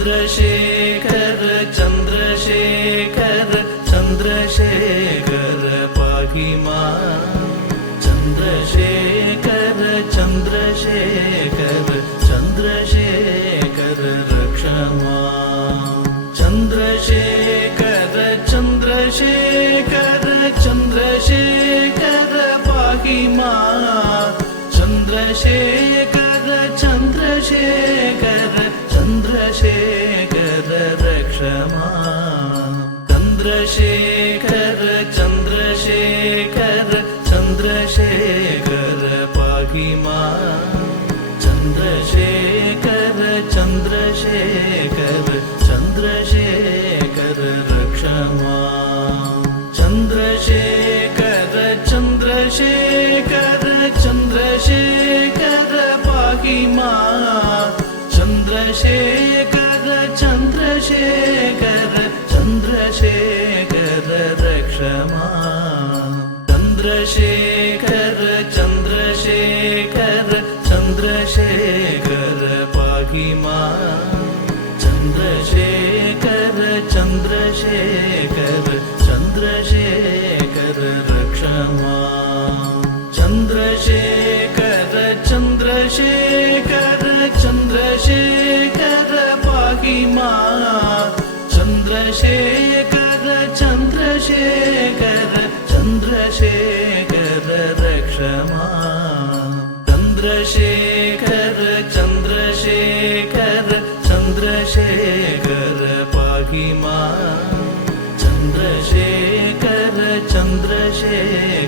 चन्द्रशेखर चन्द्रशेखर चन्द्रशेखर पाहि मां चन्द्रशेखर चन्द्रशेखर चन्द्रशेखर रक्ष मां चन्द्रशेखर चन्द्रशेखर चन्द्रशेखर पाहि मां चन्द्रशेखर चन्द्रशेखर चन्द्रशेखर रक्ष मां चन्द्रशेखर चन्द्रशेखर चन्द्रशेखर पाहि मां चन्द्रशेखर चन्द्रशेखर चन्द्रशेखर रक्ष मां चन्द्रशेखर चन्द्रशेखर चन्द्रशेखर पाहि मां चन्द्रशेखर चन्द्रशेखर चन्द्रशेखर रक्ष मां चन्द्रशेखर चन्द्रशेखर चन्द्रशेखर पाहि मां चन्द्रशेखर चन्द्रशेखर चन्द्रशेखर रक्ष मां चन्द्रशेखर चन्द्रशेखर चन्द्रशेखर पाहि मां चन्द्रशेखर चन्द्रशेखर चन्द्रशेखर रक्ष मां चन्द्रशेखर चन्द्रशेखर चन्द्रशेखर पाहि मां चन्द्रशेखर चन्द्रशेखर